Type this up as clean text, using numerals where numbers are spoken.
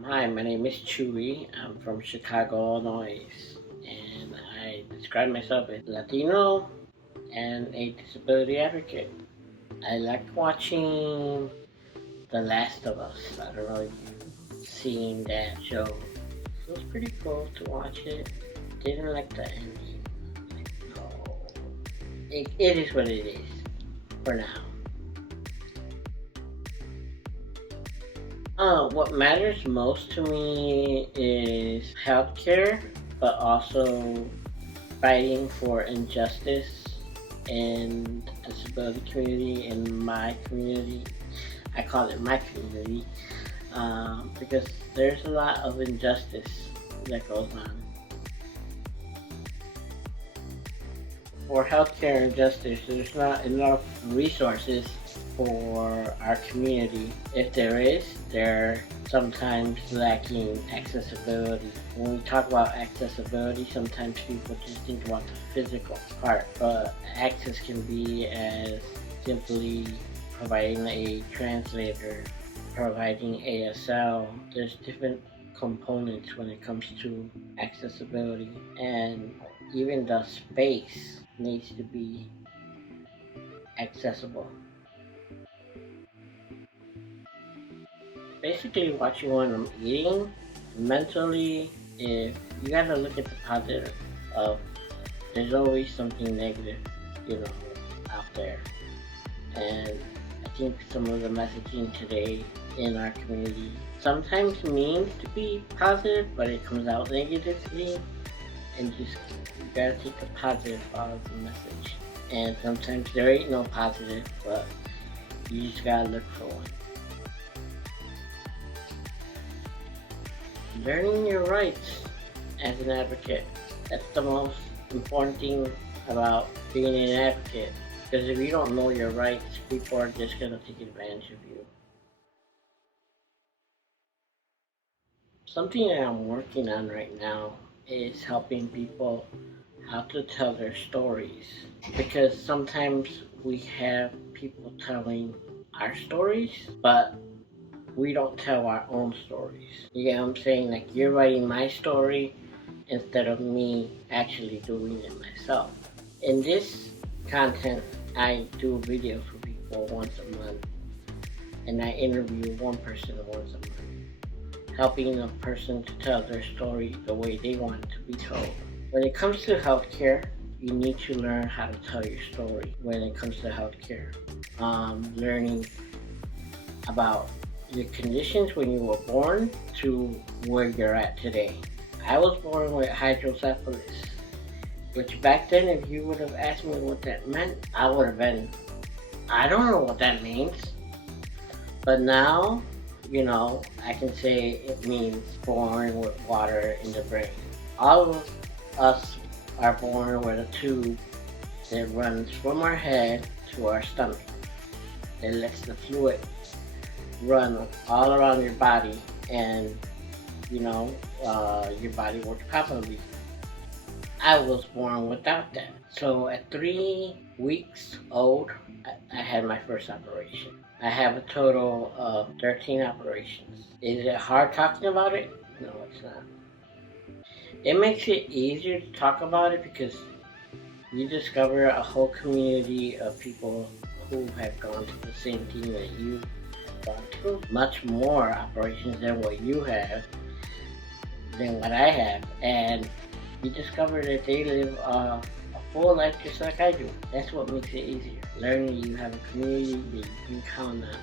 Hi, my name is Chuy. I'm from Chicago, Illinois, and I describe myself as Latino and a disability advocate. I like watching The Last of Us. I don't know if you've seen that show. It was pretty cool to watch it. Didn't like the ending. No. It is what it is for now. What matters most to me is healthcare, but also fighting for injustice in the disability community, in my community. I call it my community because there's a lot of injustice that goes on. For healthcare and justice, there's not enough resources for our community. If there is, they're sometimes lacking accessibility. When we talk about accessibility, sometimes people just think about the physical part, but access can be as simply providing a translator, providing ASL. There's different components when it comes to accessibility, and even the space needs to be accessible. Basically, watching when I'm eating, mentally, if you gotta look at the positive of, there's always something negative, you know, out there. And I think some of the messaging today in our community sometimes means to be positive, but it comes out negatively, and just you gotta take the positive out of the message. And sometimes there ain't no positive, but you just gotta look for one. Learning your rights as an advocate. That's the most important thing about being an advocate. Because if you don't know your rights, people are just going to take advantage of you. Something that I'm working on right now is helping people how to tell their stories. Because sometimes we have people telling our stories, but we don't tell our own stories. You get what I'm saying? Like, you're writing my story instead of me actually doing it myself. In this content, I do videos for people once a month, and I interview one person once a month, helping a person to tell their story the way they want it to be told. When it comes to healthcare, you need to learn how to tell your story when it comes to healthcare. Learning about your conditions when you were born to where you're at today. I was born with hydrocephalus, which back then, if you would have asked me what that meant, I would have been, I don't know what that means. But now, I can say it means born with water in the brain. All of us are born with a tube that runs from our head to our stomach. It lets the fluid run all around your body, and your body works properly. I was born without that. So at 3 weeks old, I had my first operation. I have a total of 13 operations. Is it hard talking about it? No, it's not. It makes it easier to talk about it because you discover a whole community of people who have gone through the same thing that you have gone through. Much more operations than what you have, than what I have. And you discover that they live a full life just like I do. That's what makes it easier. Learning you have a community that you can count on.